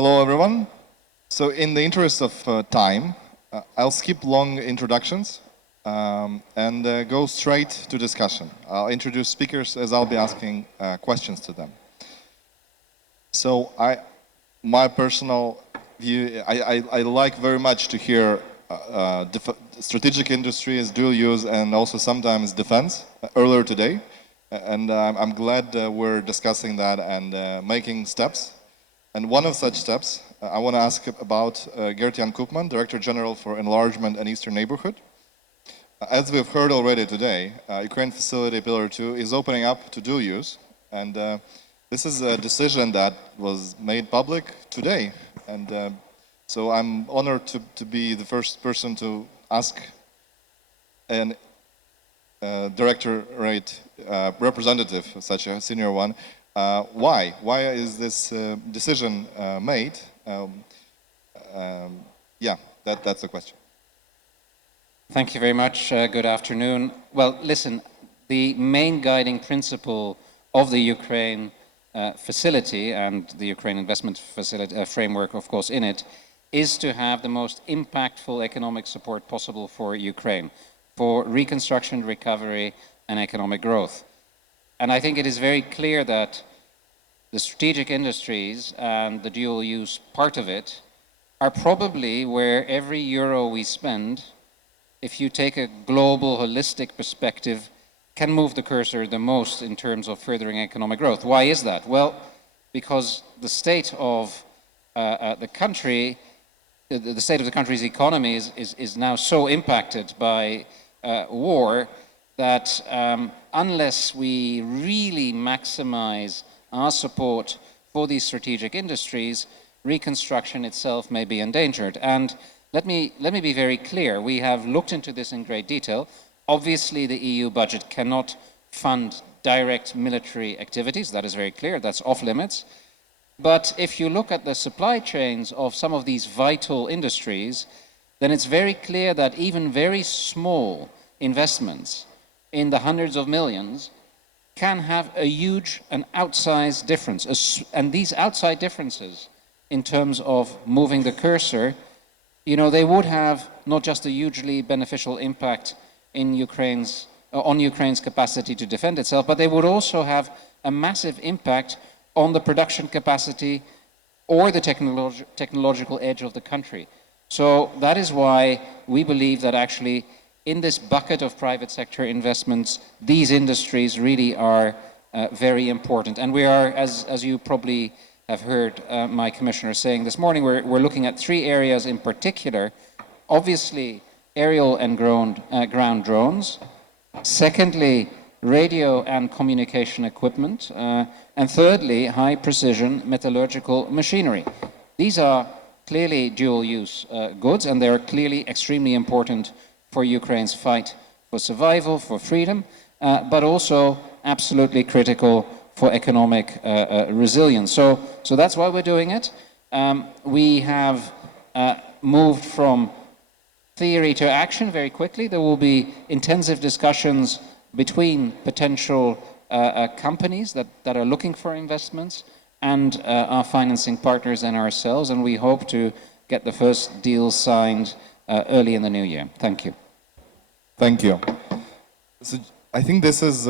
Hello, everyone. So in the interest of time, I'll skip long introductions and go straight to discussion. I'll introduce speakers as I'll be asking questions to them. So my personal view, I like very much to hear strategic industries, dual use, and also sometimes defense earlier today. And I'm glad we're discussing that and making steps. And one of such steps, I want to ask about Gert-Jan Koopman, Director General for Enlargement and Eastern Neighborhood. As we've heard already today, Ukraine Facility Pillar 2 is opening up to dual use. And this is a decision that was made public today. And so I'm honored to be the first person to ask an directorate representative, such a senior one, why? Why is this decision made? Yeah, that's the question. Thank you very much. Good afternoon. Well, listen, the main guiding principle of the Ukraine facility and the Ukraine investment facility framework, of course, in it, is to have the most impactful economic support possible for Ukraine, for reconstruction, recovery, and economic growth. And I think it is very clear that the strategic industries and the dual use part of it are probably where every euro we spend, if you take a global holistic perspective, can move the cursor the most in terms of furthering economic growth. Why is that? Well, because the state of the country, the state of the country's economy is now so impacted by war that unless we really maximize our support for these strategic industries, reconstruction itself may be endangered. And let me be very clear. We have looked into this in great detail. Obviously, the EU budget cannot fund direct military activities. That is very clear. That's off limits. But if you look at the supply chains of some of these vital industries, then it's very clear that even very small investments in the hundreds of millions can have a huge and outsized difference. And these outside differences in terms of moving the cursor, you know, they would have not just a hugely beneficial impact in on Ukraine's capacity to defend itself, but they would also have a massive impact on the production capacity or the technological edge of the country. So that is why we believe that actually in this bucket of private sector investments, these industries really are very important. And we are, as you probably have heard my commissioner saying this morning, we're looking at three areas in particular. Obviously, aerial and ground drones. Secondly, radio and communication equipment. And thirdly, high precision metallurgical machinery. These are clearly dual use goods, and they're clearly extremely important for Ukraine's fight for survival, for freedom, but also absolutely critical for economic resilience. So that's why we're doing it. We have moved from theory to action very quickly. There will be intensive discussions between potential companies that are looking for investments and our financing partners and ourselves, and we hope to get the first deals signed early in the new year. Thank you. Thank you. So I think this is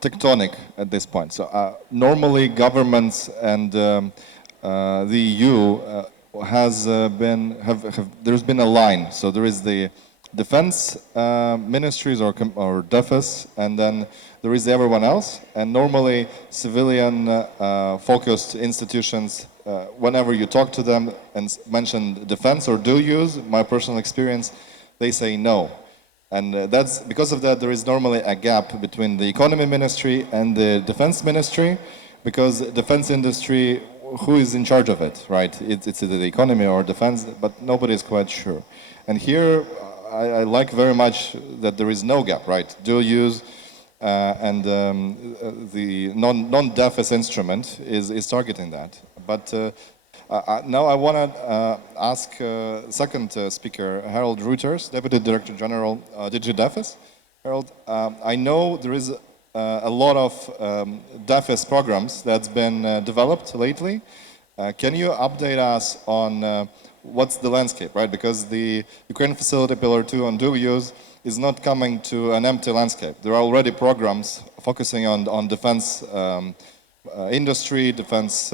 tectonic at this point. So normally governments and the EU there's been a line. So there is the defense ministries or DEFIS, and then there is everyone else. And normally civilian focused institutions, whenever you talk to them and mention defense or dual use, my personal experience, they say no. And that's because of that, there is normally a gap between the economy ministry and the defense ministry, because defense industry, who is in charge of it, right? It's either the economy or defense, but nobody is quite sure. And here, I like very much that there is no gap, right? Dual use and the non-DEFIS instrument is targeting that. But now I want to ask second speaker, Harold Reuters, Deputy Director General, DG DEFIS. Harold, I know there is a lot of DEFIS programs that's been developed lately, Can you update us on what's the landscape, right? Because the Ukraine Facility Pillar 2 on dual use is not coming to an empty landscape. There are already programs focusing on defense industry, defense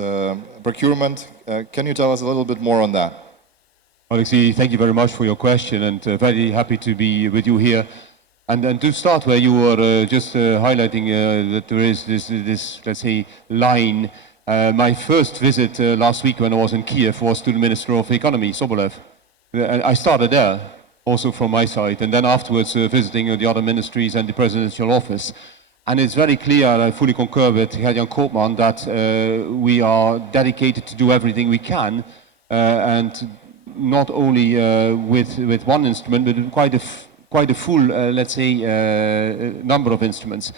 procurement. Can you tell us a little bit more on that? Alexei, thank you very much for your question, and very happy to be with you here. And to start where you were just highlighting that there is this, let's say, line. My first visit last week when I was in Kiev was to the Minister of Economy, Sobolev. I started there, also from my side, and then afterwards visiting the other ministries and the presidential office. And it's very clear, and I fully concur with Herr-Jan Koopman, that we are dedicated to do everything we can, and not only with one instrument, but quite a full, let's say, number of instruments.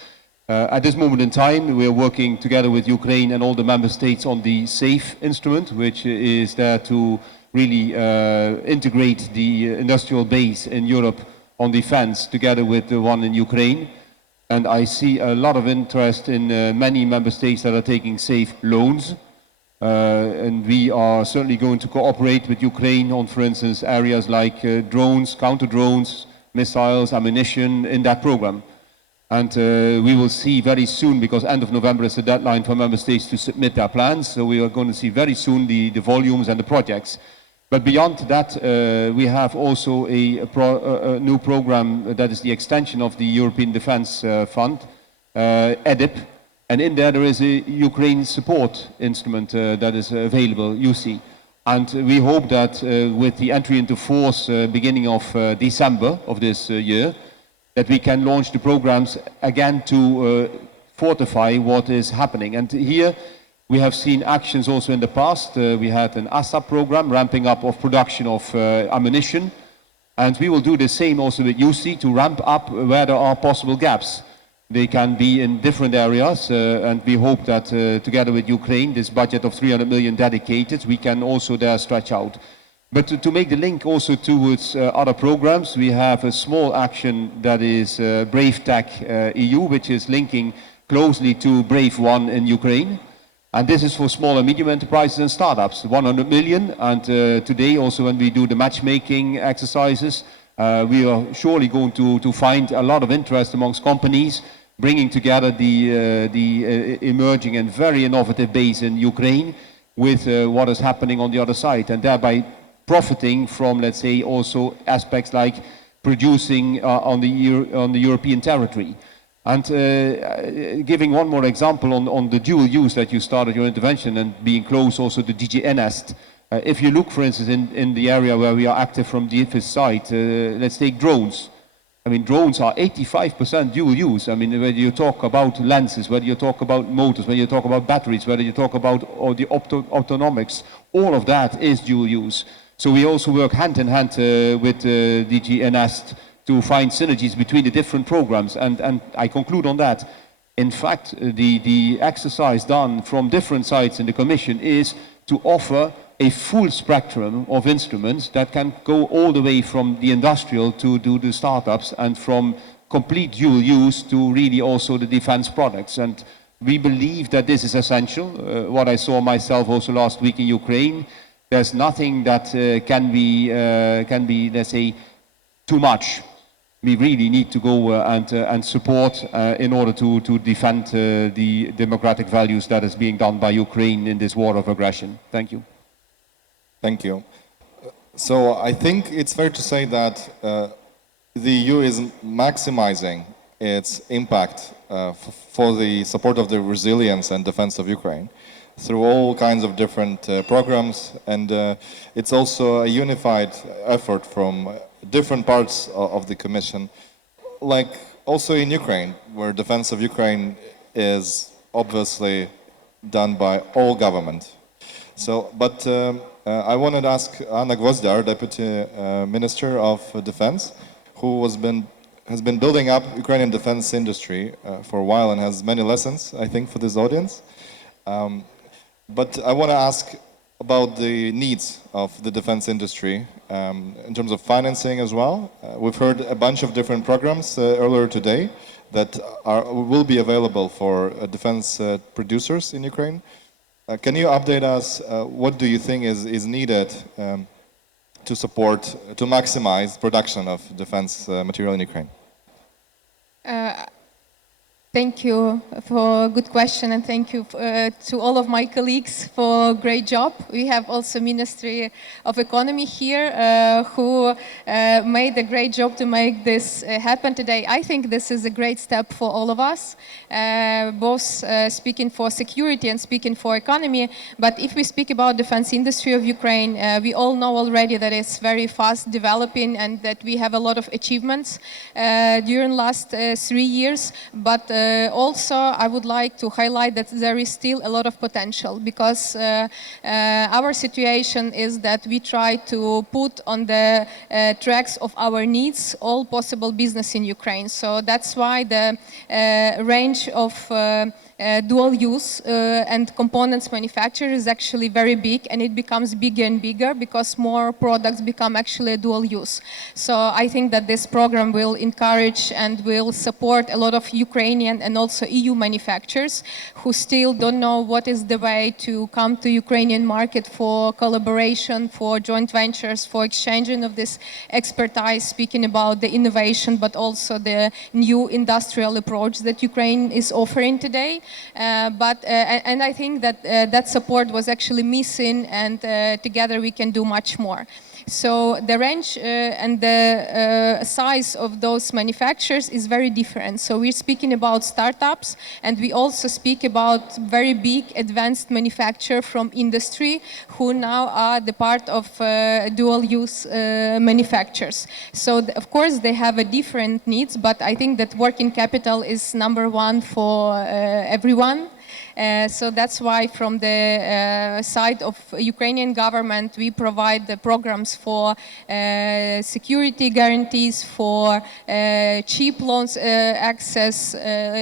At this moment in time, we are working together with Ukraine and all the member states on the SAFE instrument, which is there to really integrate the industrial base in Europe on defense together with the one in Ukraine. And I see a lot of interest in many member states that are taking SAFE loans. And we are certainly going to cooperate with Ukraine on, for instance, areas like drones, counter-drones, missiles, ammunition in that program. And we will see very soon, because end of November is the deadline for member states to submit their plans, so we are going to see very soon the volumes and the projects. But beyond that, we have also a new program that is the extension of the European Defence Fund, EDIP, and in there is a Ukraine support instrument that is available, UC. And we hope that with the entry into force beginning of December of this year, that we can launch the programs again to fortify what is happening. And here we have seen actions also in the past. We had an ASAP program, ramping up of production of ammunition. And we will do the same also with UC to ramp up where there are possible gaps. They can be in different areas, and we hope that together with Ukraine, this budget of 300 million dedicated, we can also there stretch out. But to make the link also towards other programs, we have a small action that is Brave Tech EU, which is linking closely to Brave One in Ukraine. And this is for small and medium enterprises and startups, 100 million. And today also when we do the matchmaking exercises, we are surely going to find a lot of interest amongst companies, bringing together the emerging and very innovative base in Ukraine with what is happening on the other side, and thereby profiting from, let's say, also aspects like producing on the European territory. And giving one more example on the dual use that you started your intervention and being close also to DG NST. If you look, for instance, in the area where we are active from the IFIS side, let's take drones. I mean, drones are 85% dual use. I mean, whether you talk about lenses, whether you talk about motors, whether you talk about batteries, whether you talk about all the autonomics, all of that is dual use. So we also work hand in hand with DG NST to find synergies between the different programs. And I conclude on that. In fact, the exercise done from different sides in the Commission is to offer a full spectrum of instruments that can go all the way from the industrial to do the startups, and from complete dual use to really also the defense products. And we believe that this is essential. What I saw myself also last week in Ukraine, there's nothing that can be, let's say, too much. We really need to go and support in order to defend the democratic values that is being done by Ukraine in this war of aggression. Thank you. Thank you. So I think it's fair to say that the EU is maximizing its impact for the support of the resilience and defense of Ukraine through all kinds of different programs, and it's also a unified effort from different parts of the Commission, like also in Ukraine, where defense of Ukraine is obviously done by all government. So, but I wanted to ask Anna Gvozdar, Deputy Minister of Defense, who has been building up Ukrainian defense industry for a while and has many lessons, I think, for this audience. But I want to ask about the needs of the defense industry in terms of financing as well. We've heard a bunch of different programs earlier today that will be available for defense producers in Ukraine. Can you update us? What do you think is needed to support, to maximize production of defense material in Ukraine? Thank you for a good question, and thank you to all of my colleagues for a great job. We have also Ministry of Economy here who made a great job to make this happen today. I think this is a great step for all of us, both speaking for security and speaking for economy. But if we speak about defense industry of Ukraine, we all know already that it's very fast developing and that we have a lot of achievements during last 3 years. But also, I would like to highlight that there is still a lot of potential, because our situation is that we try to put on the tracks of our needs all possible business in Ukraine. So that's why the range of dual use and components manufacture is actually very big, and it becomes bigger and bigger because more products become actually dual use. So I think that this program will encourage and will support a lot of Ukrainian and also EU manufacturers who still don't know what is the way to come to Ukrainian market for collaboration, for joint ventures, for exchanging of this expertise, speaking about the innovation, but also the new industrial approach that Ukraine is offering today. And I think that that support was actually missing, and together we can do much more. So the range and the size of those manufacturers is very different. So we're speaking about startups, and we also speak about very big advanced manufacturer from industry who now are the part of dual-use manufacturers. So of course they have a different needs, but I think that working capital is number one for everyone. So that's why from the side of Ukrainian government, we provide the programs for security guarantees, for cheap loans access,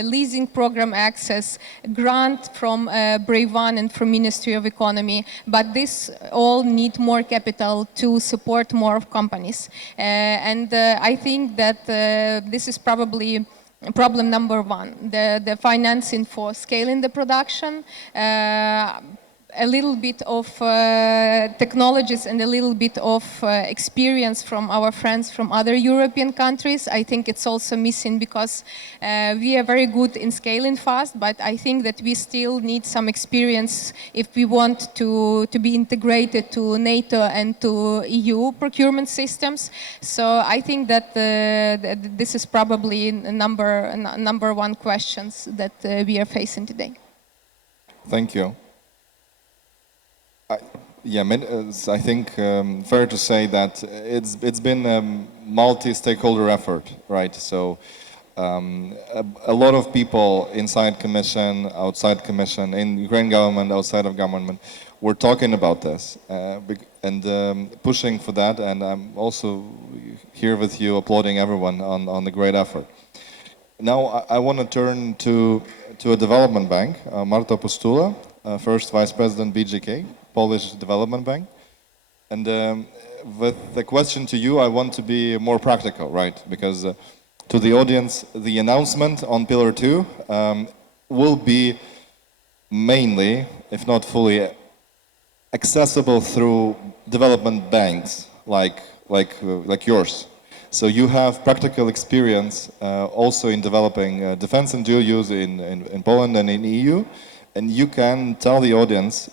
leasing program access, grant from Brave One and from Ministry of Economy. But this all need more capital to support more companies. And I think that this is probably problem number one, the financing for scaling the production, a little bit of technologies and a little bit of experience from our friends from other European countries. I think it's also missing because we are very good in scaling fast, but I think that we still need some experience if we want to be integrated to NATO and to EU procurement systems. So I think that this is probably number one questions that we are facing today. Thank you. I think fair to say that it's been a multi-stakeholder effort, right? So a lot of people inside Commission, outside Commission, in Ukraine government, outside of government, were talking about this and pushing for that. And I'm also here with you, applauding everyone on the great effort. Now I want to turn to a development bank, Marta Postula, first Vice President BGK. Polish Development Bank. And with the question to you, I want to be more practical, right? Because to the audience, the announcement on Pillar 2 will be mainly, if not fully, accessible through development banks like yours. So you have practical experience also in developing defense and dual use in Poland and in EU, and you can tell the audience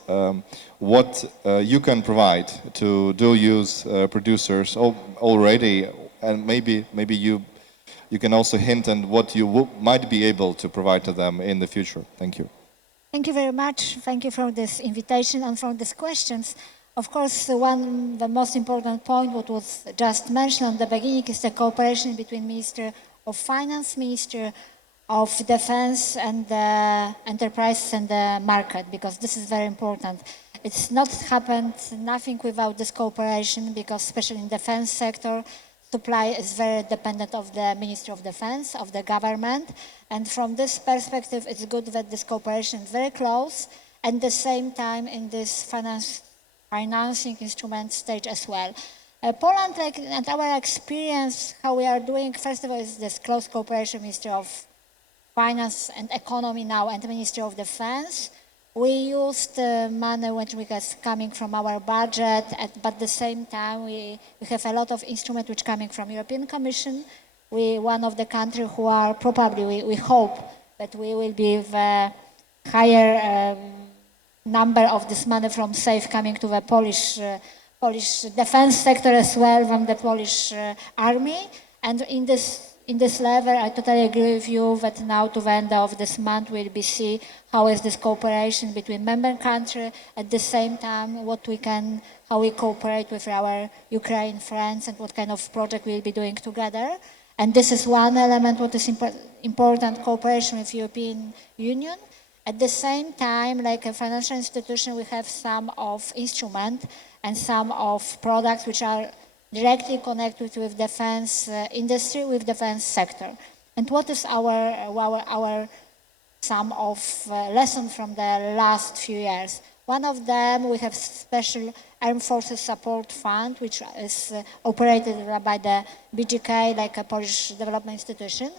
what you can provide to dual-use producers already, and maybe you can also hint on what you might be able to provide to them in the future. Thank you. Thank you very much. Thank you for this invitation and for these questions. Of course, the most important point, what was just mentioned at the beginning, is the cooperation between Minister of Finance, Minister of Defense, and the enterprises and the market, because this is very important. It's not happened nothing without this cooperation, because especially in the defense sector, supply is very dependent of the Ministry of Defense, of the government. And from this perspective, it's good that this cooperation is very close, and at the same time in this financing instrument stage as well. Poland, and our experience, how we are doing, first of all, is this close cooperation, Ministry of Finance and Economy now and the Ministry of Defense. We used money which was coming from our budget, but at the same time we have a lot of instruments which coming from European Commission. We one of the countries who are probably, we hope that we will be the higher number of this money from SAFE coming to the Polish defense sector as well, from the Polish army. And in this level, I totally agree with you that now to the end of this month we'll be see how is this cooperation between member countries. At the same time, how we cooperate with our Ukraine friends and what kind of project we'll be doing together. And this is one element what is important, cooperation with European Union. At the same time, like a financial institution, we have some of instruments and some of products which are directly connected with defense industry, with defense sector. And what is our some of lessons from the last few years? One of them, we have special Armed Forces Support Fund, which is operated by the BGK, like a Polish development institution.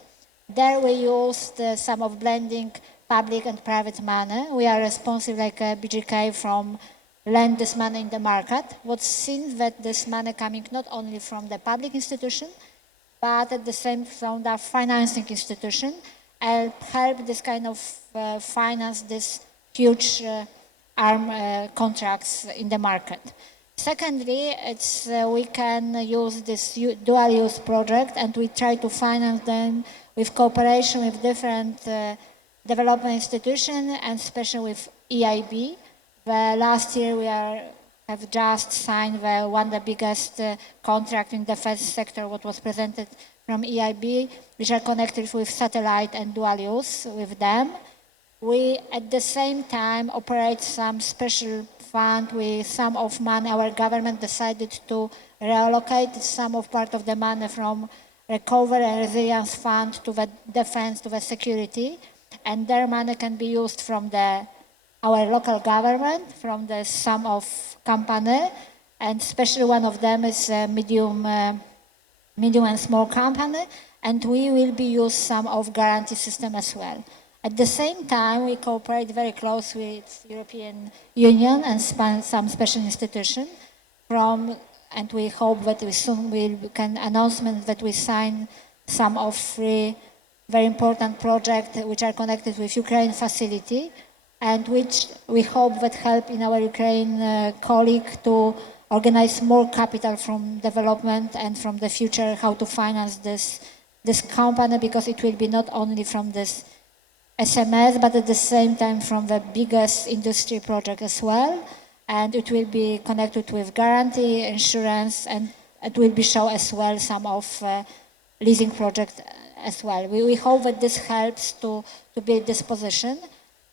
There we used some of blending public and private money. We are responsible, like a BGK, from lend this money in the market. What seems that this money coming not only from the public institution, but at the same from the financing institution, and help this kind of finance this huge arm contracts in the market. Secondly, we can use this dual-use project, and we try to finance them with cooperation with different development institutions, and especially with EIB. Last year we have just signed one of the biggest contract in the defense sector, what was presented from EIB, which are connected with satellite and dual use with them. We, at the same time, operate some special fund with some of money. Our government decided to reallocate some of part of the money from Recovery and Resilience Fund to the defense, to the security, and their money can be used from our local government, from the some of company, and especially one of them is a medium and small company, and we will be use some of guarantee system as well. At the same time, we cooperate very close with European Union and some special institution and we hope that we soon can announcement that we sign some of three very important projects which are connected with Ukraine facility, and which we hope that help in our Ukraine colleague to organize more capital from development and from the future how to finance this company, because it will be not only from this SMS, but at the same time from the biggest industry project as well. And it will be connected with guarantee, insurance, and it will be show as well some of leasing project as well. We hope that this helps to build this position.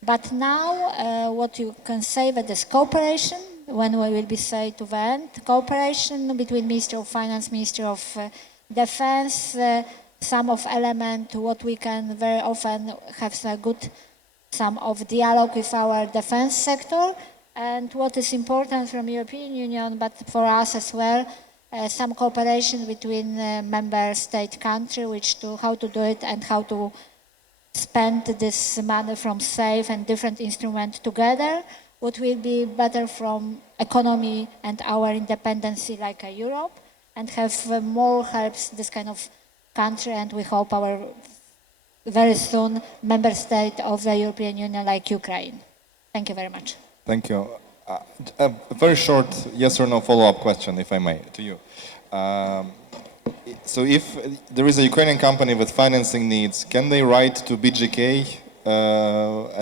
But now what you can say that this cooperation, when we will be say to the end, cooperation between Ministry of Finance, Ministry of Defense, some of element what we can very often have a good some of dialogue with our defense sector, and what is important from European Union, but for us as well, some cooperation between member state country, how to do it and how to spend this money from SAFE and different instruments together, what will be better from economy and our independence like Europe, and have more helps this kind of country, and we hope our very soon member state of the European Union like Ukraine. Thank you very much. Thank you. A very short yes or no follow-up question, if I may, to you. So if there is a Ukrainian company with financing needs, can they write to BGK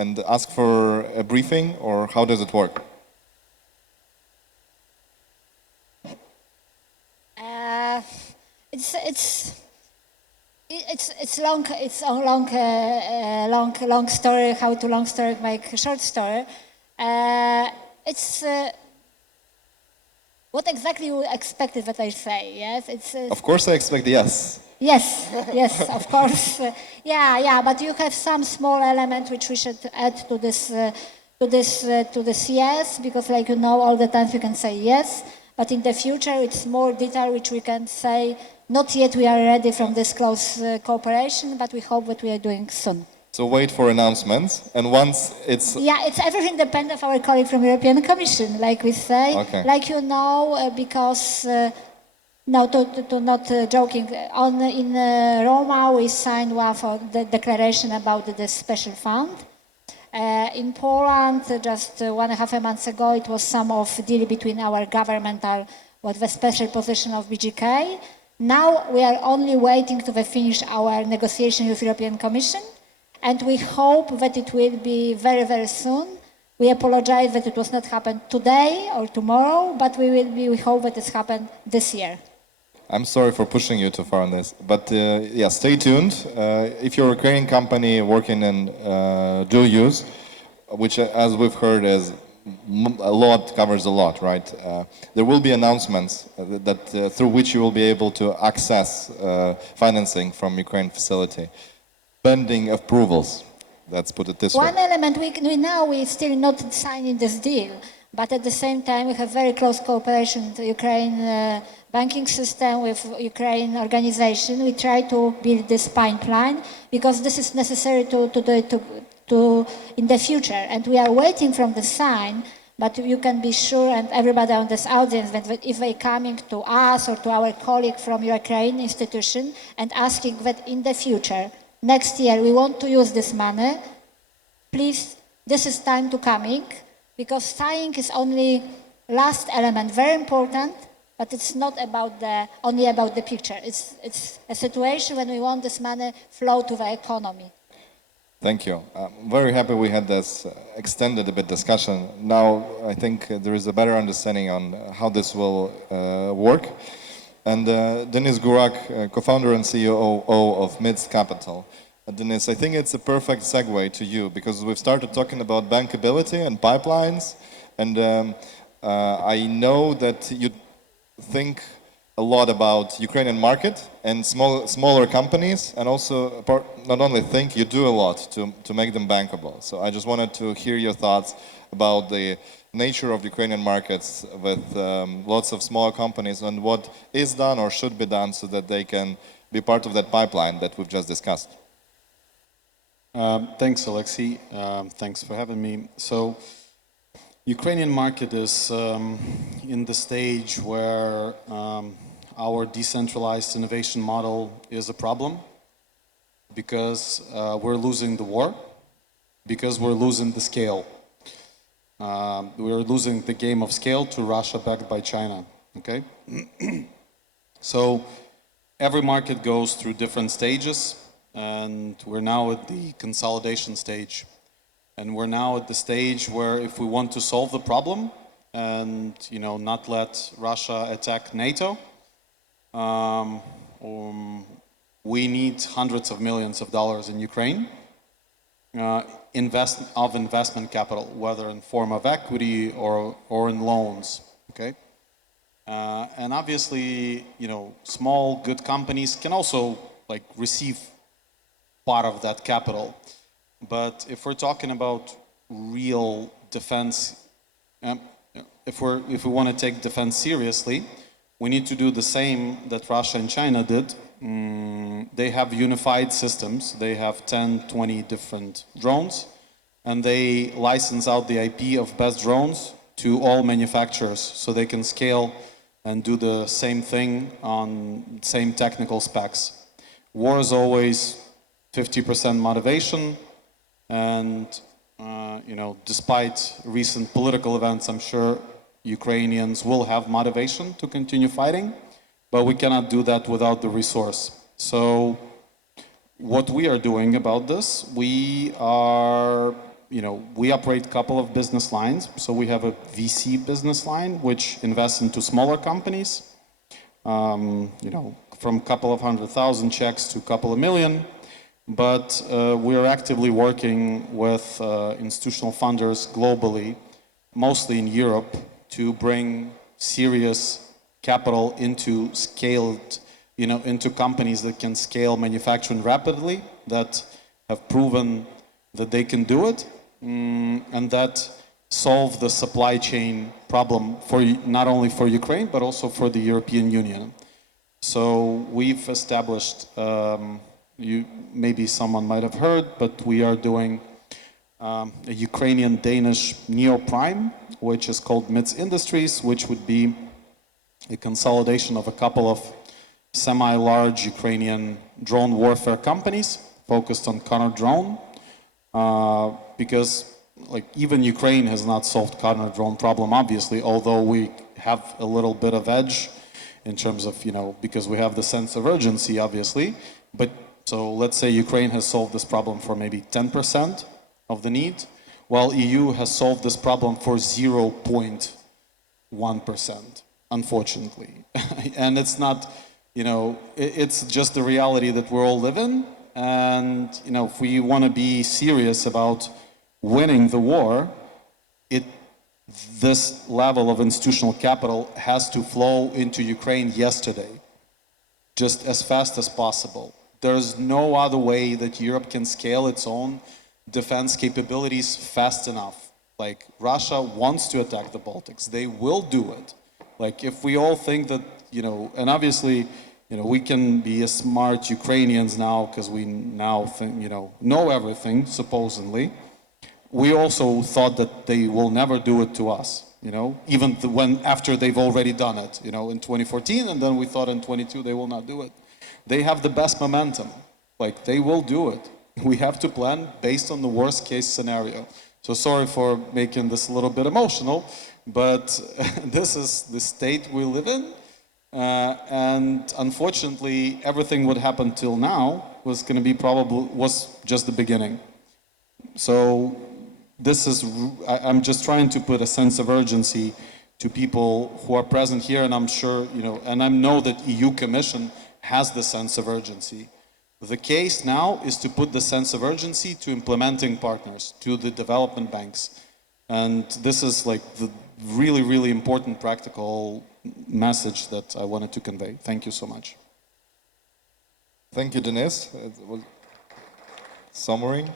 and ask for a briefing, or how does it work? It's a long story. How to long story make a short story? What exactly you expected that I say? Yes, Of course, I expect yes. Yes, yes, of course. Yeah. But you have some small element which we should add to this yes, because like you know, all the time you can say yes, but in the future it's more detail which we can say. Not yet we are ready from this close cooperation, but we hope that we are doing soon. So wait for announcements, and once it's... Yeah, it's everything depends of our colleague from European Commission, like we say. Okay. Like you know, because, no, to not joking, in Roma we signed one for the declaration about the special fund. In Poland, just 1.5 months ago, it was some of deal between our governmental, what the special position of BGK. Now we are only waiting to finish our negotiation with European Commission, and we hope that it will be very, very soon. We apologize that it was not happen today or tomorrow, but we hope that it's happened this year. I'm sorry for pushing you too far on this, but yeah, stay tuned. If you're a Ukrainian company working in dual use, which as we've heard is covers a lot, right? There will be announcements that through which you will be able to access financing from Ukraine facility. Pending approvals, let's put it this way. One element, we still not signing this deal, but at the same time we have very close cooperation with the Ukraine banking system, with Ukraine organization. We try to build this pipeline because this is necessary to in the future, and we are waiting from the sign. But you can be sure, and everybody on this audience, that if they coming to us or to our colleague from Ukraine institution and asking that in the future, next year we want to use this money, please, this is time to coming, because signing is only last element, very important, but it's not about only about the picture. It's a situation when we want this money flow to the economy. Thank you. I'm very happy we had this extended a bit discussion. Now I think there is a better understanding on how this will work. And Denis Gurak, co-founder and CEO of Midst Capital. Denis, I think it's a perfect segue to you because we've started talking about bankability and pipelines, and I know that you think a lot about Ukrainian market and smaller companies, and also not only think, you do a lot to make them bankable. So I just wanted to hear your thoughts about the nature of Ukrainian markets with lots of smaller companies and what is done or should be done so that they can be part of that pipeline that we've just discussed. Thanks, Alexei. Thanks for having me. So, Ukrainian market is in the stage where our decentralized innovation model is a problem because we're losing the war, because we're losing the scale. We're losing the game of scale to Russia backed by China, okay? So every market goes through different stages, and we're now at the consolidation stage. And we're now at the stage where if we want to solve the problem and, you know, not let Russia attack NATO, we need hundreds of millions of dollars in Ukraine, investment capital, whether in form of equity or in loans, okay? And obviously, you know, small good companies can also like receive part of that capital. But if we're talking about real defense, if we want to take defense seriously, we need to do the same that Russia and China did. They have unified systems. They have 10, 20 different drones, and they license out the IP of best drones to all manufacturers so they can scale and do the same thing on same technical specs. War is always 50% motivation, and you know, despite recent political events, I'm sure Ukrainians will have motivation to continue fighting, but we cannot do that without the resource. So what we are doing about this, we are, you know, we operate a couple of business lines. So we have a VC business line, which invests into smaller companies, you know, from a couple of 100,000 checks to a couple of million. But we are actively working with institutional funders globally, mostly in Europe, to bring serious capital into scaled, you know, into companies that can scale manufacturing rapidly, that have proven that they can do it, and that solve the supply chain problem for not only for Ukraine but also for the European Union. So we've established maybe someone might have heard, but we are doing a Ukrainian-Danish neoprime, which is called MITS Industries, which would be a consolidation of a couple of semi-large Ukrainian drone warfare companies focused on counter drone, because like even Ukraine has not solved counter drone problem, obviously, although we have a little bit of edge in terms of, because we have the sense of urgency, obviously. But so let's say Ukraine has solved this problem for maybe 10% of the need, while EU has solved this problem for 0.1%, unfortunately. And it's not, it's just the reality that we're all living. And, if we want to be serious about winning the war, this level of institutional capital has to flow into Ukraine yesterday, just as fast as possible. There's no other way that Europe can scale its own defense capabilities fast enough. Like, Russia wants to attack the Baltics. They will do it. Like, if we all think that, and obviously, we can be as smart Ukrainians now because we now think, know everything, supposedly. We also thought that they will never do it to us, even after they've already done it, in 2014, and then we thought in 22 they will not do it. They have the best momentum. Like, they will do it. We have to plan based on the worst case scenario. So sorry for making this a little bit emotional, but this is the state we live in. And unfortunately, everything what happened till now was going to be was just the beginning. So this is, I'm just trying to put a sense of urgency to people who are present here, and I'm sure, and I know that EU Commission has the sense of urgency. The case now is to put the sense of urgency to implementing partners, to the development banks. And this is like the really, really important practical message that I wanted to convey. Thank you so much. Thank you, Denis. Summary.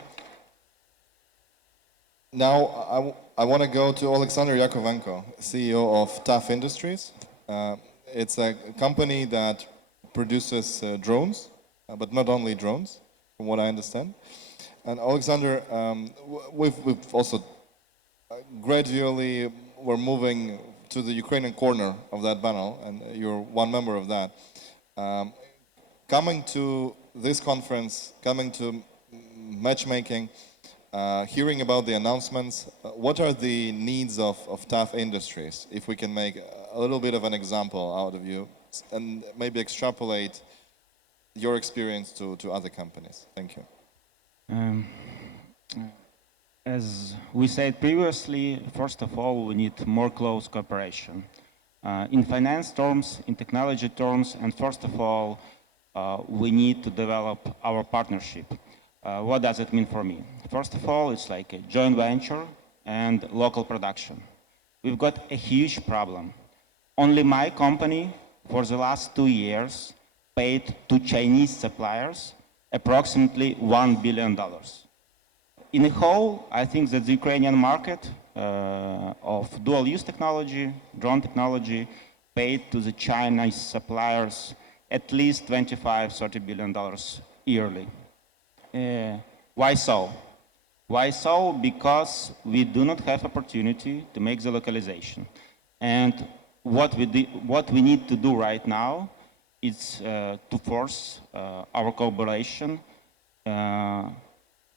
Now, I want to go to Alexander Yakovenko, CEO of TAF Industries. It's a company that produces drones, but not only drones, from what I understand. And Alexander, we've also gradually we're moving to the Ukrainian corner of that panel, and you're one member of that. Coming to this conference, coming to matchmaking, hearing about the announcements, what are the needs of TAF Industries, if we can make a little bit of an example out of you, and maybe extrapolate your experience to other companies. Thank you. As we said previously, first of all, we need more close cooperation. In finance terms, in technology terms, and first of all, we need to develop our partnership. What does it mean for me? First of all, it's like a joint venture and local production. We've got a huge problem. Only my company, for the last 2 years, paid to Chinese suppliers approximately $1 billion. In a whole, I think that the Ukrainian market of dual-use technology, drone technology, paid to the Chinese suppliers at least $25–30 billion yearly. Why so? Why so? Because we do not have opportunity to make the localization. And what we need to do right now is to force our collaboration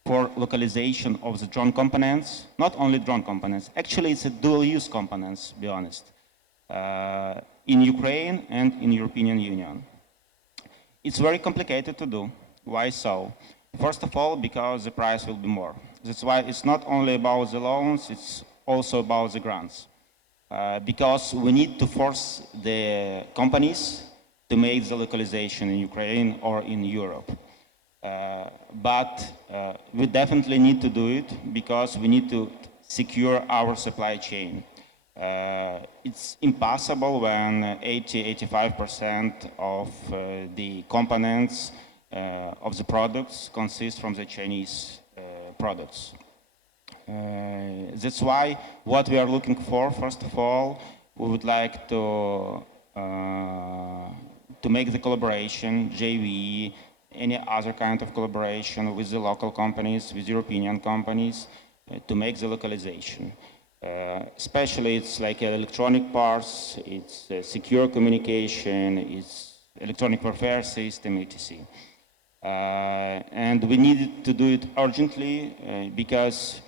for localization of the drone components, not only drone components, actually it's a dual-use components, to be honest, in Ukraine and in European Union. It's very complicated to do. Why so? First of all, because the price will be more. That's why it's not only about the loans, it's also about the grants. Because we need to force the companies to make the localization in Ukraine or in Europe. But we definitely need to do it because we need to secure our supply chain. It's impossible when 80–85% of the components of the products consist from the Chinese products. That's why what we are looking for, first of all, we would like to make the collaboration, JV, any other kind of collaboration with the local companies, with European companies, to make the localization. Especially it's like electronic parts, it's secure communication, it's electronic warfare system, etc. And we needed to do it urgently because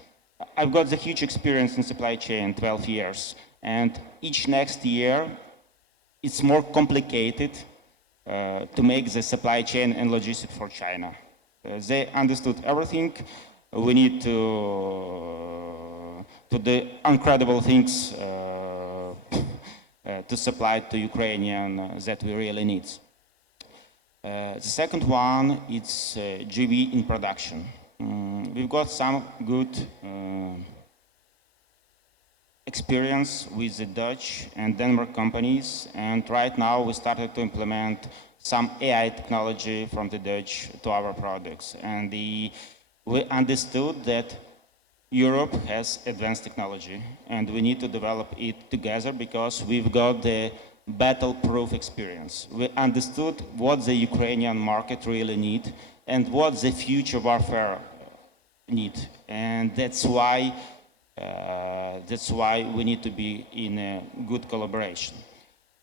I've got the huge experience in supply chain, 12 years, and each next year it's more complicated to make the supply chain and logistics for China. They understood everything. We need to do incredible things to supply to Ukrainian that we really need. The second one is GV in production. We've got some good experience with the Dutch and Denmark companies, and right now we started to implement some AI technology from the Dutch to our products. And we understood that Europe has advanced technology, and we need to develop it together because we've got the battle-proof experience. We understood what the Ukrainian market really needs and what the future warfare need, and that's why we need to be in a good collaboration.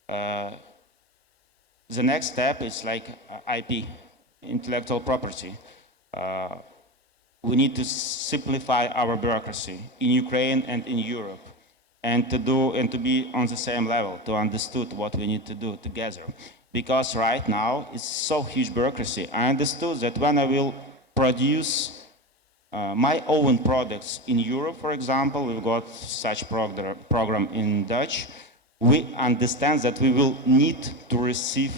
The next step is like IP, intellectual property. We need to simplify our bureaucracy in Ukraine and in Europe, and to be on the same level, to understood what we need to do together. Because right now it's so huge bureaucracy. I understood that when I will produce my own products in Europe, for example, we've got such program in Dutch, we understand that we will need to receive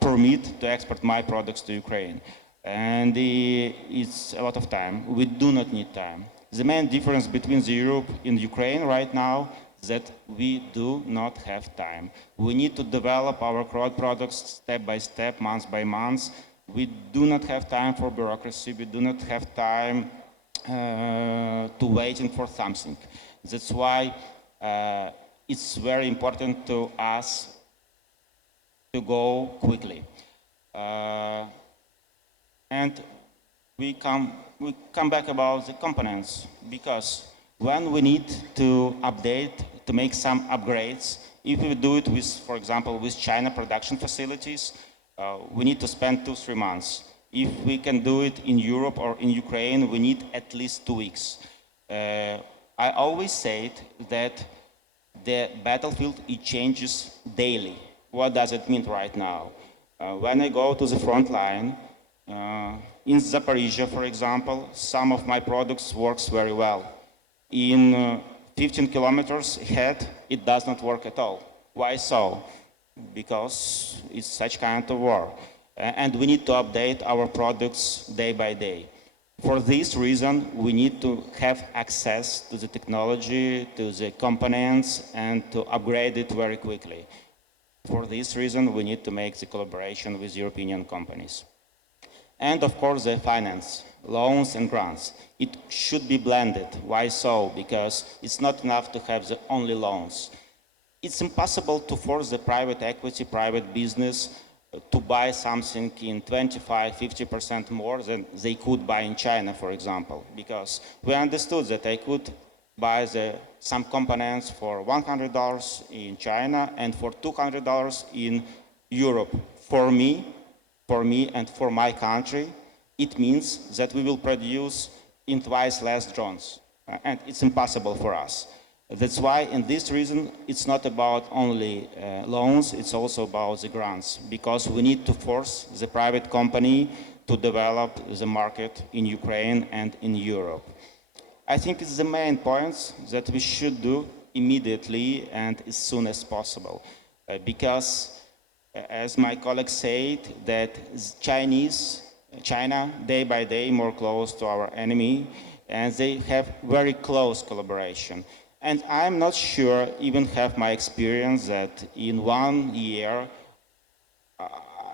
permit to export my products to Ukraine. And it's a lot of time. We do not need time. The main difference between Europe and Ukraine right now is that we do not have time. We need to develop our products step by step, month by month. We do not have time for bureaucracy. We do not have time to waiting for something. That's why it's very important to us to go quickly. And we come back about the components, because when we need to update, to make some upgrades, if we do it with, for example, with China production facilities, we need to spend 2-3 months. If we can do it in Europe or in Ukraine, we need at least 2 weeks. I always said that the battlefield, it changes daily. What does it mean right now? When I go to the front line, in Zaporizhia, for example, some of my products works very well. In 15 kilometers ahead, it does not work at all. Why so? Because it's such kind of war. And we need to update our products day by day. For this reason, we need to have access to the technology, to the components, and to upgrade it very quickly. For this reason, we need to make the collaboration with European companies. And of course, the finance, loans and grants. It should be blended. Why so? Because it's not enough to have the only loans. It's impossible to force the private equity, private business to buy something in 25-50% more than they could buy in China, for example. Because we understood that I could buy some components for $100 in China and for $200 in Europe. For me and for my country, it means that we will produce in twice less drones. And it's impossible for us. That's why, in this reason, it's not about only loans, it's also about the grants, because we need to force the private company to develop the market in Ukraine and in Europe. I think it's the main points that we should do immediately and as soon as possible, because as my colleague said, that China, day by day, more close to our enemy, and they have very close collaboration. And I'm not sure, even have my experience, that in 1 year,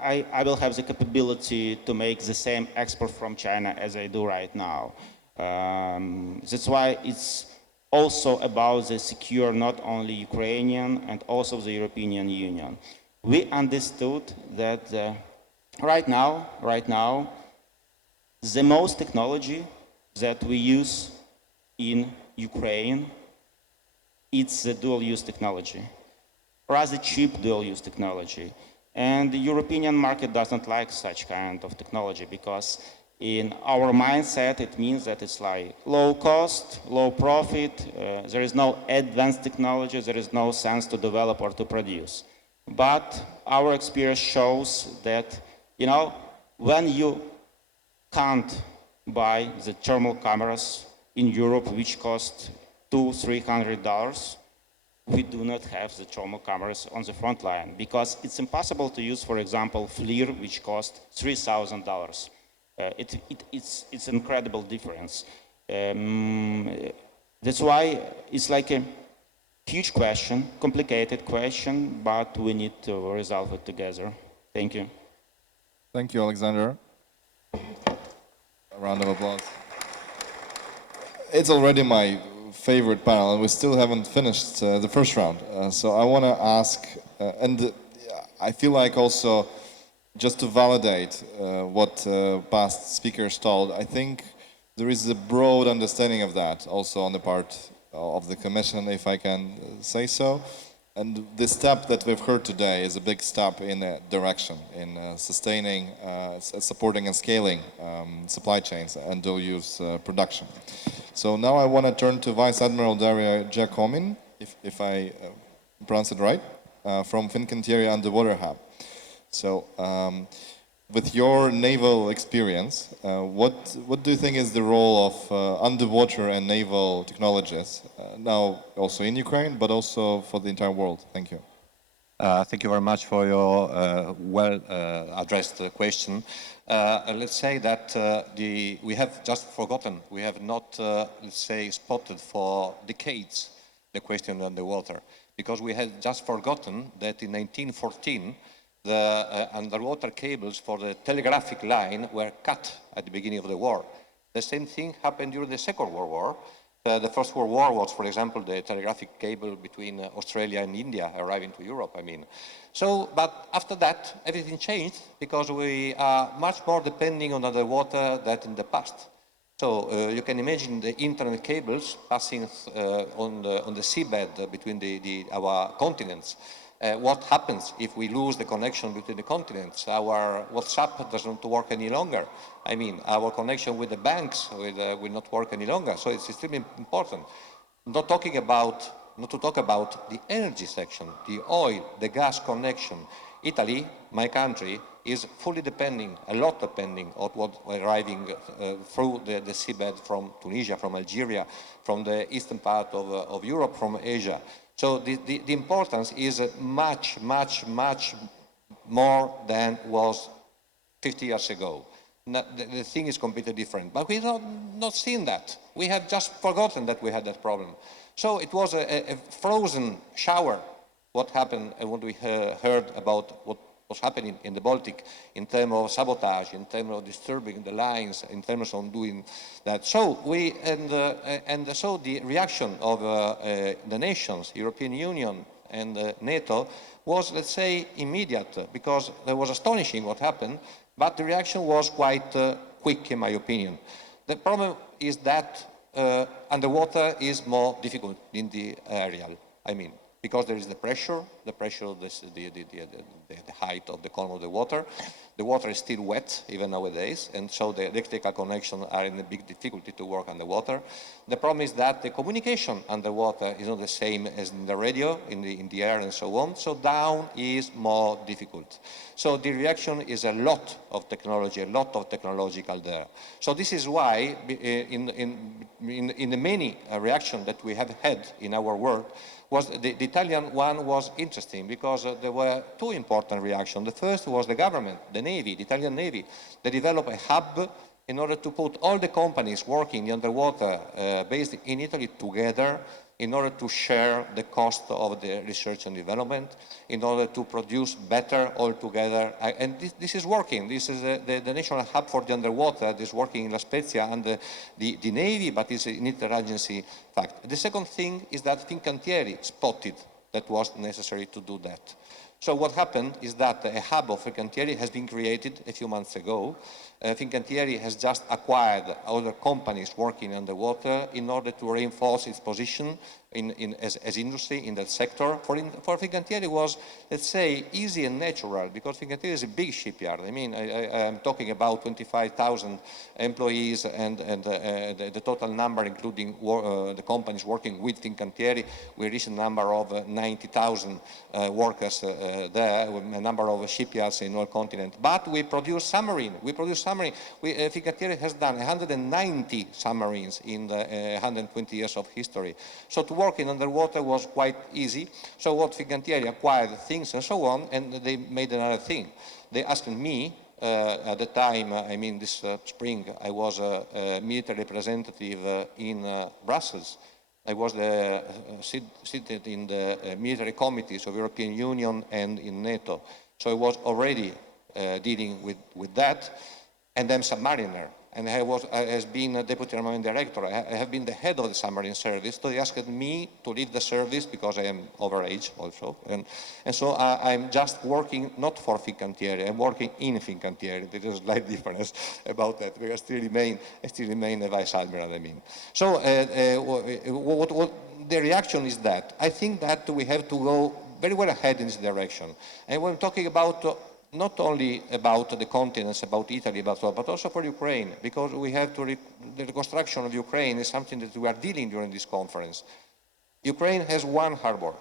I will have the capability to make the same export from China as I do right now. That's why it's also about the secure, not only Ukrainian, and also the European Union. We understood that Right now, the most technology that we use in Ukraine, it's the dual-use technology, rather cheap dual-use technology. And the European market doesn't like such kind of technology because in our mindset, it means that it's like low cost, low profit, there is no advanced technology, there is no sense to develop or to produce. But our experience shows that, you know, when you can't buy the thermal cameras in Europe, which cost $200-300, we do not have the thermal cameras on the front line because it's impossible to use, for example, FLIR, which cost $3,000. It's an incredible difference. That's why it's like a huge question, complicated question, but we need to resolve it together. Thank you. Thank you, Alexander. A round of applause. It's already my favorite panel, and we still haven't finished the first round. So I want to ask, and I feel like also, just to validate what past speakers told, I think there is a broad understanding of that also on the part of the Commission, if I can say so. And the step that we've heard today is a big step in that direction, in sustaining, supporting and scaling supply chains and dual-use production. So now I want to turn to Vice Admiral Daria Giacomin, if I pronounce it right, from Fincantieri Underwater Hub. So with your naval experience, what do you think is the role of underwater and naval technologies, now also in Ukraine, but also for the entire world? Thank you. Thank you very much for your well-addressed question. Let's say that we have just forgotten, we have not, let's say, spotted for decades the question on the water, because we had just forgotten that in 1914 the underwater cables for the telegraphic line were cut at the beginning of the war. The same thing happened during the Second World War. The First World War was, for example, the telegraphic cable between Australia and India arriving to Europe, I mean. So, but after that, everything changed because we are much more depending on underwater than in the past. So you can imagine the internet cables passing on the seabed between our continents. What happens if we lose the connection between the continents? Our WhatsApp doesn't work any longer. I mean, our connection with the banks will not work any longer. So it's extremely important. Not to talk about the energy section, the oil, the gas connection. Italy, my country, is fully depending, a lot depending on what arriving through the seabed from Tunisia, from Algeria, from the eastern part of Europe, from Asia. So the importance is much, much, much more than was 50 years ago. The thing is completely different, but we have not seen that. We have just forgotten that we had that problem. So it was a frozen shower, what happened and what we heard about what was happening in the Baltic in terms of sabotage, in terms of disturbing the lines, in terms of doing that. So so the reaction of the nations, European Union and NATO, was, let's say, immediate, because it was astonishing what happened, but the reaction was quite quick, in my opinion. The problem is that underwater is more difficult in the aerial, I mean, because there is the pressure of the height of the column of the water. The water is still wet, even nowadays, and so the electrical connections are in a big difficulty to work underwater. The problem is that the communication underwater is not the same as in the radio, in the air, and so on, so down is more difficult. So the reaction is a lot of technology, a lot of technological there. So this is why in the many reactions that we have had in our world, the Italian one was interesting because there were two important reactions. The first was the government, the Navy, the Italian Navy. They developed a hub in order to put all the companies working underwater based in Italy together in order to share the cost of the research and development, in order to produce better all together. And this is working. This is the National Hub for the Underwater. This is working in La Spezia under the Navy, but it's an interagency fact. The second thing is that Fincantieri spotted that was necessary to do that. So what happened is that a hub of Fincantieri has been created a few months ago. Fincantieri has just acquired other companies working underwater in order to reinforce its position as industry in that sector. For Fincantieri was, let's say, easy and natural, because Fincantieri is a big shipyard. I mean, I'm talking about 25,000 employees, and the total number, including the companies working with Fincantieri, we reached a number of 90,000 workers there, a number of shipyards in all continent. But we produce submarine. Fincantieri has done 190 submarines in the 120 years of history. So to work in underwater was quite easy. So what Fincantieri acquired things and so on, and they made another thing. They asked me, at the time, I mean this spring, I was a military representative in Brussels. I was seated in the military committees of European Union and in NATO. So I was already dealing with that, and I'm submariner. And I has been a deputy marine director. I have been the head of the submarine service. So they asked me to leave the service because I am over age also. And so I'm just working not for Fincantieri, I'm working in Fincantieri. There is a slight difference about that. I still remain a vice admiral, I mean. So what the reaction is that I think that we have to go very well ahead in this direction. And when talking about not only about the continents, about Italy, but also for Ukraine, because we have to, the reconstruction of Ukraine is something that we are dealing during this conference. Ukraine has one harbor,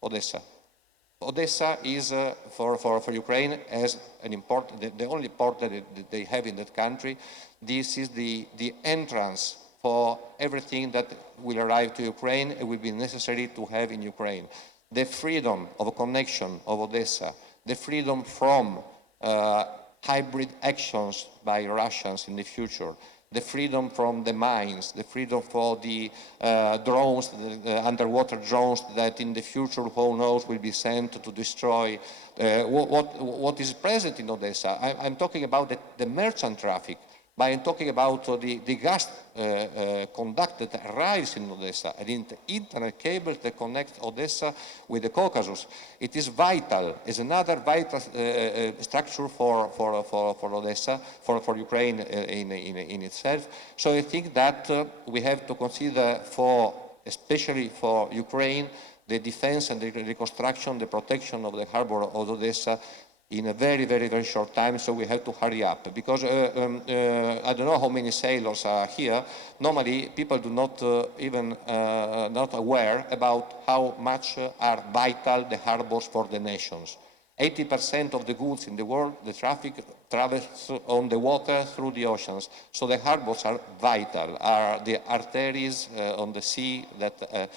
Odessa. Odessa is, for Ukraine, as an important, the only port that they have in that country. This is the entrance for everything that will arrive to Ukraine and will be necessary to have in Ukraine. The freedom of connection of Odessa, the freedom from hybrid actions by Russians in the future, the freedom from the mines, the freedom for the drones, the underwater drones that in the future, who knows, will be sent to destroy what is present in Odessa. I'm talking about the merchant traffic, but I'm talking about the gas conduct that arrives in Odessa, and the internet cable that connects Odessa with the Caucasus. It is vital, is another vital structure for Odessa, for Ukraine in itself. So I think that we have to consider especially for Ukraine, the defense and the reconstruction, the protection of the harbor of Odessa in a very, very, very short time, so we have to hurry up. Because I don't know how many sailors are here. Normally, people do not even not aware about how much are vital the harbors for the nations. 80% of the goods in the world, the traffic travels on the water through the oceans. So the harbors are vital, are the arteries on the sea that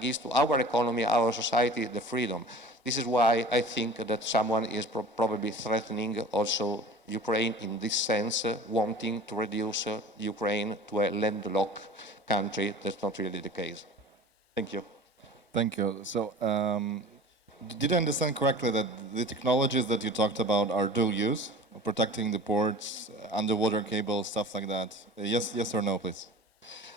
gives to our economy, our society, the freedom. This is why I think that someone is probably threatening also Ukraine in this sense, wanting to reduce Ukraine to a landlocked country. That's not really the case. Thank you. Thank you. So, did I understand correctly that the technologies that you talked about are dual use, protecting the ports, underwater cables, stuff like that? Yes or no, please?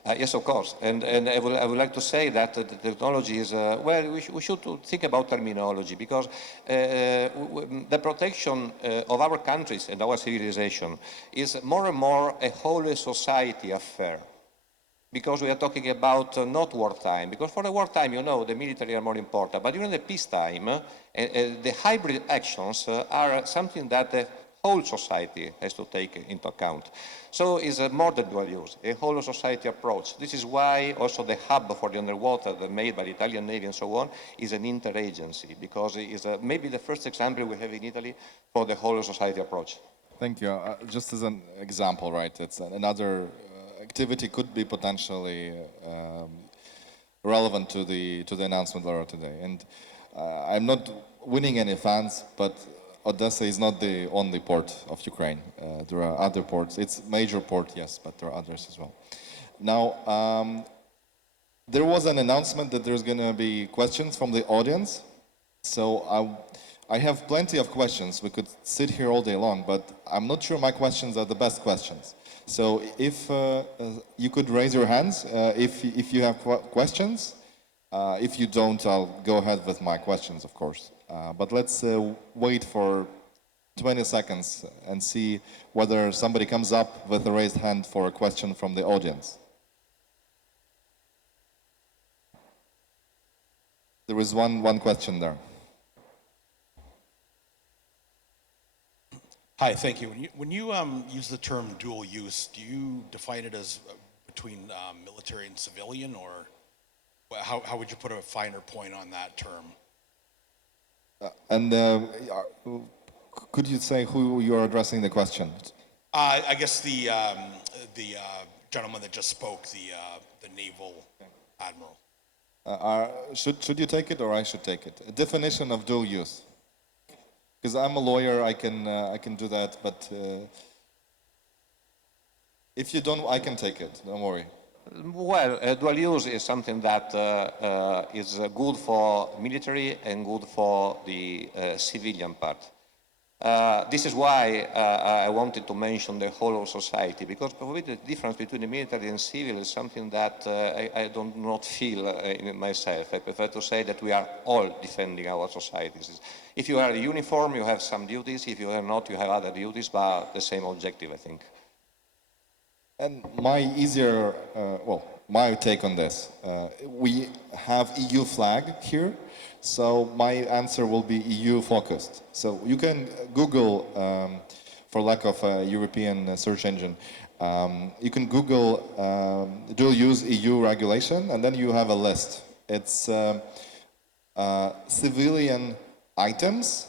Yes, of course. And I would like to say that the technology is, well, we should think about terminology, because the protection of our countries and our civilization is more and more a whole society affair. Because we are talking about not wartime. Because for the wartime, you know, the military are more important. But during the peacetime, the hybrid actions are something that the whole society has to take into account. So it's more than dual use, a whole society approach. This is why also the hub for the underwater that made by the Italian Navy and so on is an interagency, because it is maybe the first example we have in Italy for the whole society approach. Thank you. Just as an example, right, it's another activity could be potentially relevant to the announcement later today. And I'm not winning any fans, but Odessa is not the only port of Ukraine. There are other ports. It's a major port, yes, but there are others as well. Now, there was an announcement that there's going to be questions from the audience. So I have plenty of questions. We could sit here all day long, but I'm not sure my questions are the best questions. So if you could raise your hands if you have questions. If you don't, I'll go ahead with my questions, of course. But let's wait for 20 seconds and see whether somebody comes up with a raised hand for a question from the audience. There is one question there. Hi, thank you. When you use the term dual use, do you define it as between military and civilian, or how would you put a finer point on that term? Could you say who you are addressing the question? I guess the gentleman that just spoke, the naval admiral. Should you take it or I should take it? A definition of dual use. Because I'm a lawyer, I can do that, but if you don't, I can take it. Don't worry. Well, dual use is something that is good for military and good for the civilian part. This is why I wanted to mention the whole of society, because probably the difference between the military and civil is something that I do not feel in myself. I prefer to say that we are all defending our societies. If you are in uniform, you have some duties. If you are not, you have other duties, but the same objective, I think. And my my take on this, we have EU flag here, so my answer will be EU focused. So you can Google, for lack of a European search engine, you can Google dual use EU regulation, and then you have a list. It's civilian items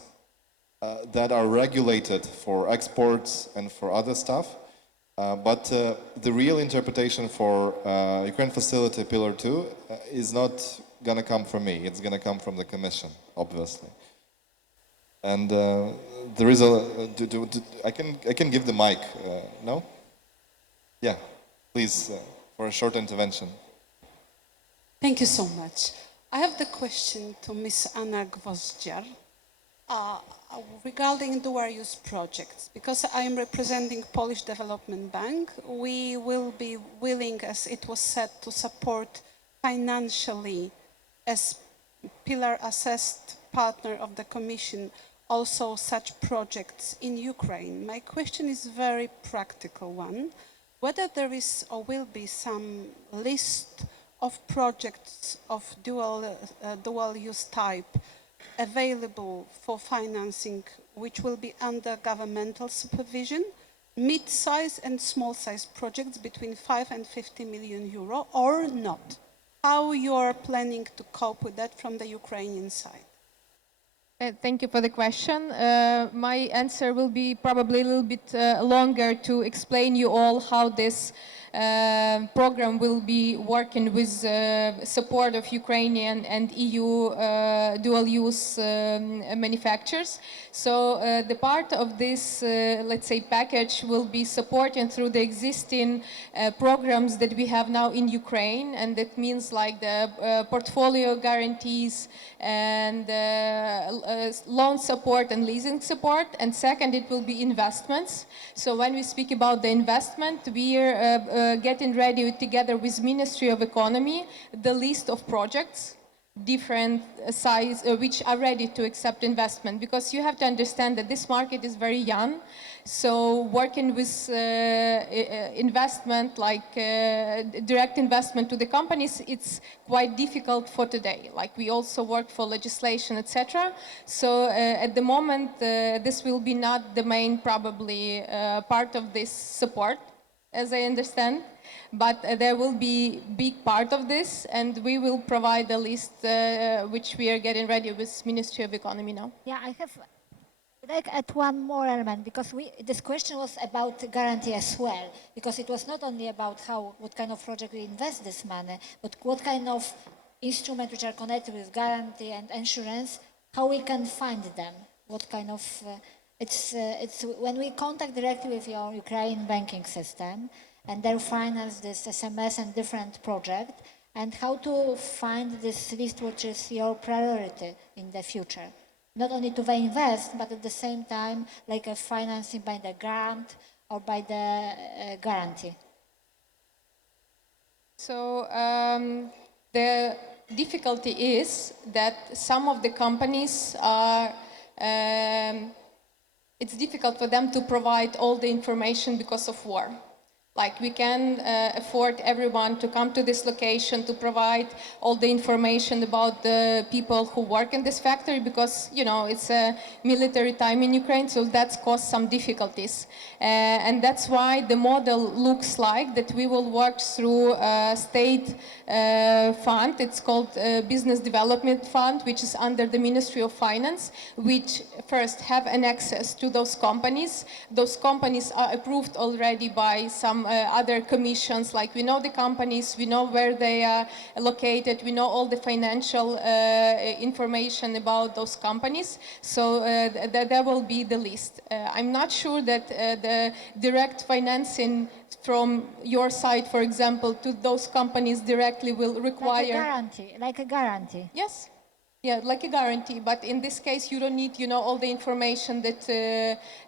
that are regulated for exports and for other stuff. But the real interpretation for Ukraine Facility Pillar 2 is not going to come from me. It's going to come from the Commission, obviously. And there is I can give the mic, no? Yeah, please, for a short intervention. Thank you so much. I have the question to Ms. Anna Gwoździar. Regarding dual use projects, because I am representing Polish Development Bank, we will be willing, as it was said, to support financially as pillar assessed partner of the Commission also such projects in Ukraine. My question is a very practical one, whether there is or will be some list of projects of dual use type available for financing, which will be under governmental supervision, mid-size and small-size projects between 5 and 50 million euro, or not? How you are planning to cope with that from the Ukrainian side? Thank you for the question. My answer will be probably a little bit longer to explain you all how this program will be working with support of Ukrainian and EU dual-use manufacturers. So the part of this, let's say, package will be supported through the existing programs that we have now in Ukraine, and that means like the portfolio guarantees and loan support and leasing support. And second, it will be investments. So when we speak about the investment, we are getting ready together with Ministry of Economy the list of projects, different size, which are ready to accept investment, because you have to understand that this market is very young. So working with investment, like direct investment to the companies, it's quite difficult for today. Like we also work for legislation, etc. So at the moment, this will be not the main probably part of this support, as I understand. But there will be big part of this, and we will provide a list which we are getting ready with Ministry of Economy now. Yeah, I have like add one more element, because this question was about guarantee as well, because it was not only about what kind of project we invest this money, but what kind of instruments which are connected with guarantee and insurance, how we can find them, what kind of it's when we contact directly with your Ukraine banking system, and they finance this SMS and different project, and how to find this list which is your priority in the future. Not only to invest, but at the same time, like a financing by the grant or by the guarantee. So the difficulty is that some of the companies are, it's difficult for them to provide all the information because of war. Like we can afford everyone to come to this location to provide all the information about the people who work in this factory because, you know, it's a military time in Ukraine, so that's caused some difficulties. And that's why the model looks like that we will work through a state fund. It's called Business Development Fund, which is under the Ministry of Finance, which first have an access to those companies. Those companies are approved already by some other commissions, like we know the companies, we know where they are located, we know all the financial information about those companies, so there will be the list. I'm not sure that the direct financing from your side, for example, to those companies directly will require... Like a guarantee. Yes. Yeah, like a guarantee, but in this case, you don't need, you know, all the information that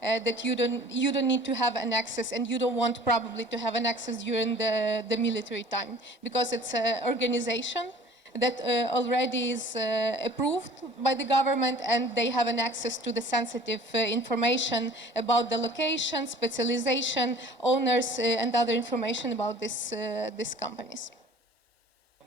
that you don't need to have an access, and you don't want probably to have an access during the military time, because it's an organization that already is approved by the government, and they have an access to the sensitive information about the location, specialization, owners, and other information about these companies.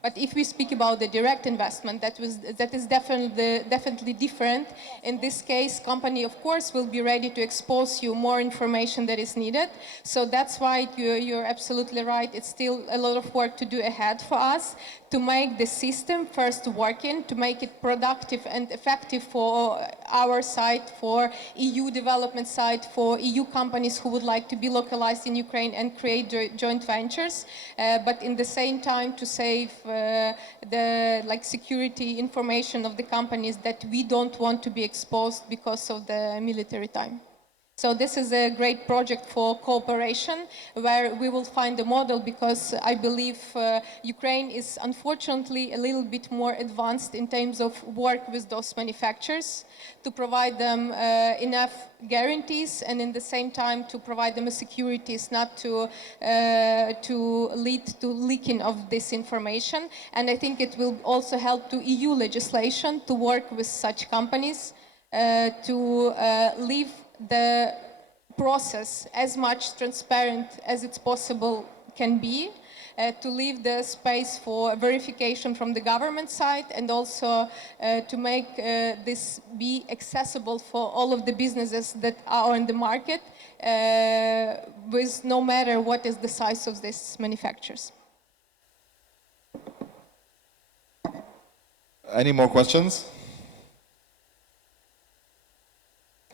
But if we speak about the direct investment, that is definitely different. In this case, company, of course, will be ready to expose you more information that is needed. So that's why you're absolutely right. It's still a lot of work to do ahead for us to make the system first working, to make it productive and effective for our side, for EU development side, for EU companies who would like to be localized in Ukraine and create joint ventures, but in the same time to save the security information of the companies that we don't want to be exposed because of the military time. So this is a great project for cooperation where we will find a model, because I believe Ukraine is unfortunately a little bit more advanced in terms of work with those manufacturers to provide them enough guarantees, and in the same time to provide them a securities not to lead to leaking of this information. And I think it will also help to EU legislation to work with such companies to leave the process as much transparent as it's possible can be, to leave the space for verification from the government side, and also to make this be accessible for all of the businesses that are on the market, with no matter what is the size of these manufacturers. Any more questions?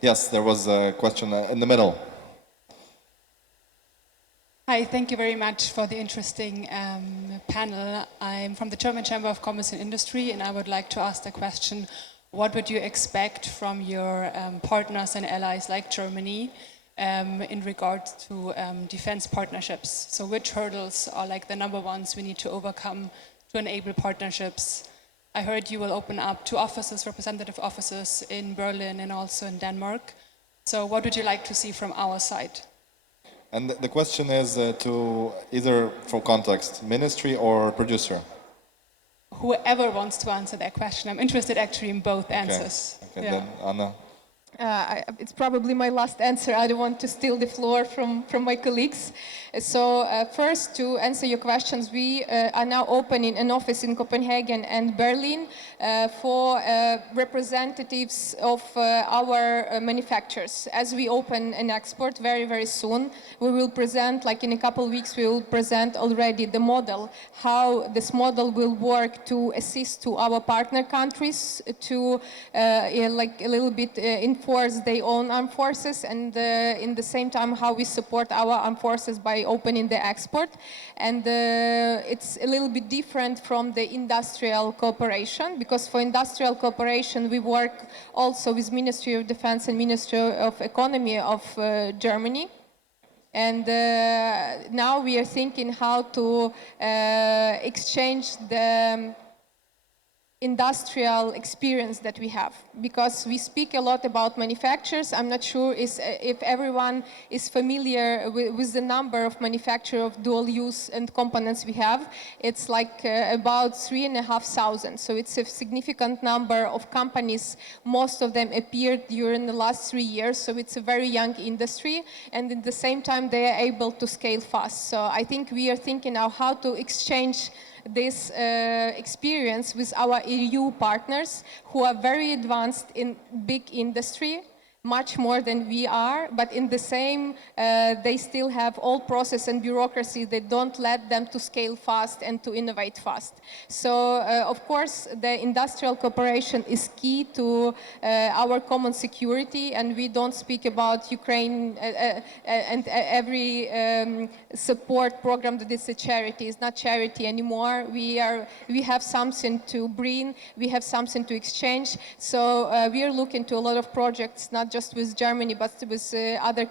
Yes, there was a question in the middle. Hi, thank you very much for the interesting panel. I'm from the German Chamber of Commerce and Industry, and I would like to ask the question, what would you expect from your partners and allies like Germany in regard to defense partnerships? So which hurdles are like the number ones we need to overcome to enable partnerships? I heard you will open up 2 offices, representative offices in Berlin and also in Denmark. So what would you like to see from our side? And the question is to either, for context, ministry or producer? Whoever wants to answer that question. I'm interested actually in both answers. Okay, then Anna. It's probably my last answer. I don't want to steal the floor from my colleagues. So first, to answer your questions, we are now opening an office in Copenhagen and Berlin for representatives of our manufacturers. As we open an export very, very soon, we will present, like in a couple of weeks, we will present already the model, how this model will work to assist to our partner countries to like a little bit enforce their own armed forces, and in the same time how we support our armed forces by opening the export. And it's a little bit different from the industrial cooperation, because for industrial cooperation we work also with Ministry of Defense and Ministry of Economy of Germany. And now we are thinking how to exchange the industrial experience that we have, because we speak a lot about manufacturers. I'm not sure if everyone is familiar with the number of manufacturers of dual use and components we have. It's like about 3,500. So it's a significant number of companies. Most of them appeared during the last 3 years. So it's a very young industry, and at the same time they are able to scale fast. So I think we are thinking now how to exchange this experience with our EU partners who are very advanced in big industry, much more than we are, but in the same, they still have all process and bureaucracy that don't let them to scale fast and to innovate fast. So, of course, the industrial cooperation is key to our common security, and we don't speak about Ukraine and every support program that is a charity. It's not charity anymore. We have something to bring, we have something to exchange. So we are looking to a lot of projects, not just with Germany, but with other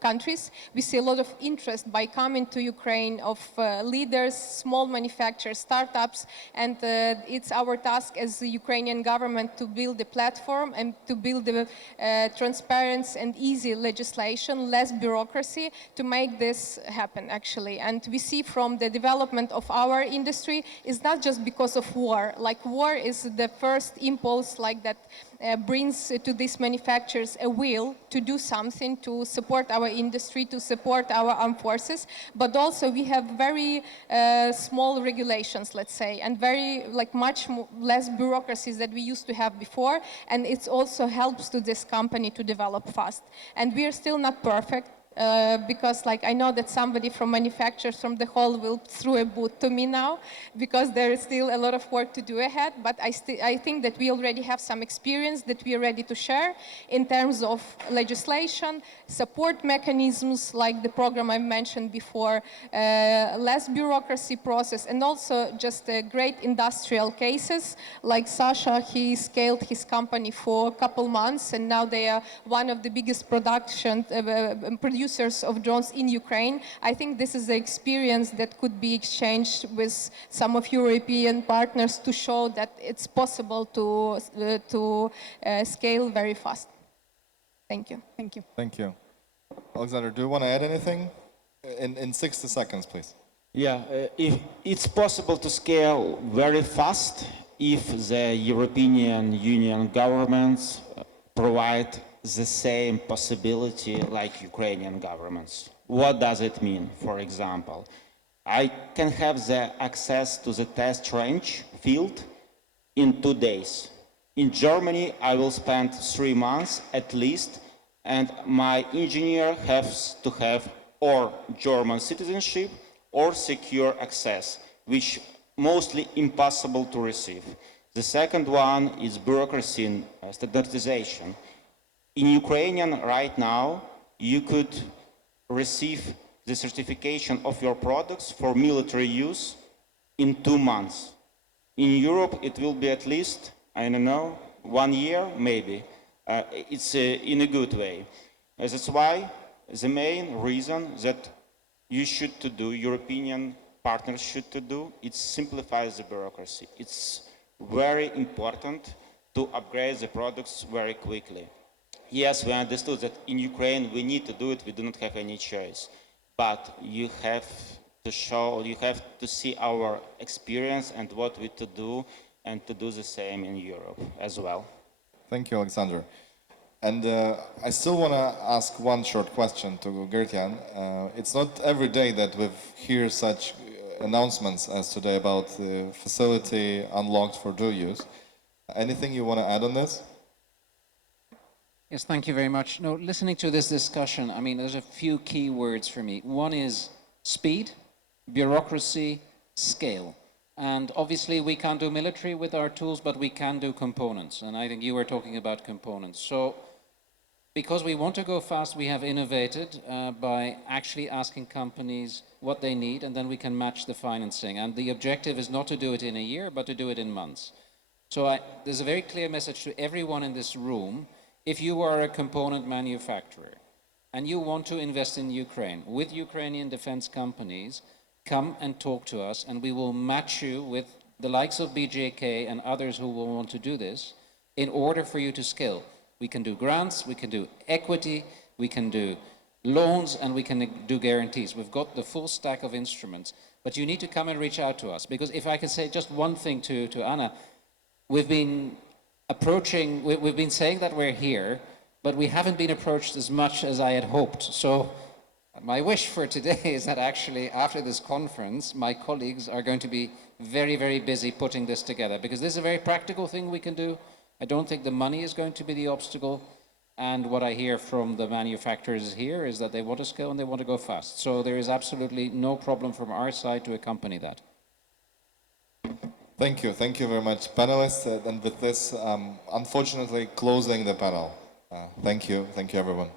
countries. We see a lot of interest by coming to Ukraine of leaders, small manufacturers, startups, and it's our task as the Ukrainian government to build a platform and to build the transparent and easy legislation, less bureaucracy, to make this happen, actually. And we see from the development of our industry, it's not just because of war. Like, war is the first impulse, like that brings to these manufacturers a will to do something to support our industry, to support our armed forces, but also we have very small regulations, let's say, and very much less bureaucracies that we used to have before, and it also helps to this company to develop fast. And we are still not perfect. Because I know that somebody from manufacturers from the hall will throw a boot to me now, because there is still a lot of work to do ahead, but I think that we already have some experience that we are ready to share in terms of legislation, support mechanisms like the program I mentioned before, less bureaucracy process, and also just great industrial cases. Like Sasha, he scaled his company for a couple months, and now they are one of the biggest producers of drones in Ukraine. I think this is the experience that could be exchanged with some of European partners to show that it's possible to scale very fast. Thank you. Thank you. Thank you. Alexander, do you want to add anything? In 60 seconds, please. Yeah, if it's possible to scale very fast if the European Union governments provide the same possibility like Ukrainian governments. What does it mean? For example, I can have the access to the test range field in 2 days. In Germany, I will spend 3 months at least, and my engineer has to have or German citizenship or secure access, which mostly impossible to receive. The second one is bureaucracy and standardization. In Ukrainian right now, you could receive the certification of your products for military use in 2 months. In Europe, it will be at least, I don't know, 1 year, maybe. It's in a good way. That's why the main reason that you should to do, European partners should to do, it simplifies the bureaucracy. It's very important to upgrade the products very quickly. Yes, we understood that in Ukraine we need to do it, we do not have any choice. But you have to show, you have to see our experience and what we to do, and to do the same in Europe as well. Thank you, Alexander. And I still want to ask one short question to Gertjan. It's not every day that we hear such announcements as today about the facility unlocked for dual use. Anything you want to add on this? Yes, thank you very much. No, listening to this discussion, I mean, there's a few key words for me. One is speed, bureaucracy, scale. And obviously we can't do military with our tools, but we can do components. And I think you were talking about components. So because we want to go fast, we have innovated by actually asking companies what they need, and then we can match the financing. And the objective is not to do it in a year, but to do it in months. So there's a very clear message to everyone in this room. If you are a component manufacturer and you want to invest in Ukraine with Ukrainian defense companies, come and talk to us, and we will match you with the likes of BJK and others who will want to do this in order for you to scale. We can do grants, we can do equity, we can do loans, and we can do guarantees. We've got the full stack of instruments, but you need to come and reach out to us. Because if I can say just one thing to Anna, we've been saying that we're here, but we haven't been approached as much as I had hoped. So my wish for today is that actually after this conference, my colleagues are going to be very, very busy putting this together, because this is a very practical thing we can do. I don't think the money is going to be the obstacle. And what I hear from the manufacturers here is that they want to scale and they want to go fast. So there is absolutely no problem from our side to accompany that. Thank you very much, panelists. And with this, unfortunately, closing the panel. Thank you everyone.